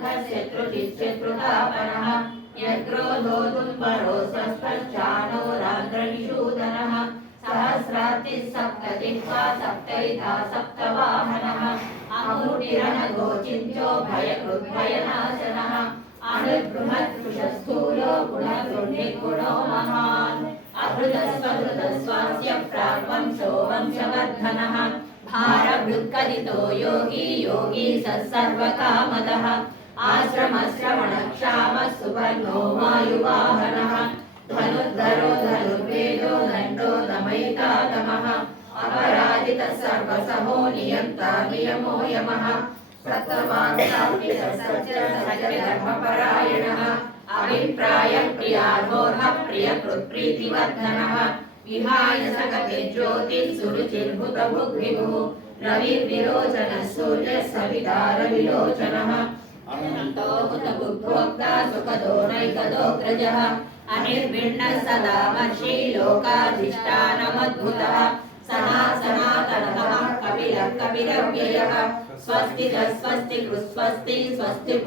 शत्रुचिच्छत्रुतापनः यत्क्रोधो दुर्बलो स्वस्थश्चानो रान्द्रनिषूदनः सहस्रार्तिः सप्तजिह्वा सप्तैता सप्तवाहनः अमूर्तिरनघोचिन्त्यो भयकृद्भयनाशनः अणुर्बृहद्वृषस्थूलो गुणगुणो महान् अहृतस्वहृतस्वास्य प्राग्वंशो वंशवर्धनः भारभृत्कथितो योगी योगी सर्वकामदः आश्रमश्रवणक्षामः सुवर्णो वायुवाहनः धनुर्धरो धनुर्वेदो दण्डो दमयितातमः अपराजितः सर्वसहो नियन्ता नियमो यमः सत्त्ववान् धर्मपरायणः अभिप्रायः प्रियार्होर्हः प्रियकृत्प्रीतिवर्धनः विहाय सकते ज्योतिः सुरुचिर्भुतभुग्विभुः रविर्विरोचनः सूर्यः सविता रविलोचनः अनन्तो हुतभुग्भोक्ता सुखदो नैकदोऽग्रजः अनिर्विण्णः सदा वर्षी लोकाधिष्ठानमद्भुतः सनातनः कपिलः कपिलव्ययः स्वस्ति स्वस्ति स्वस्ति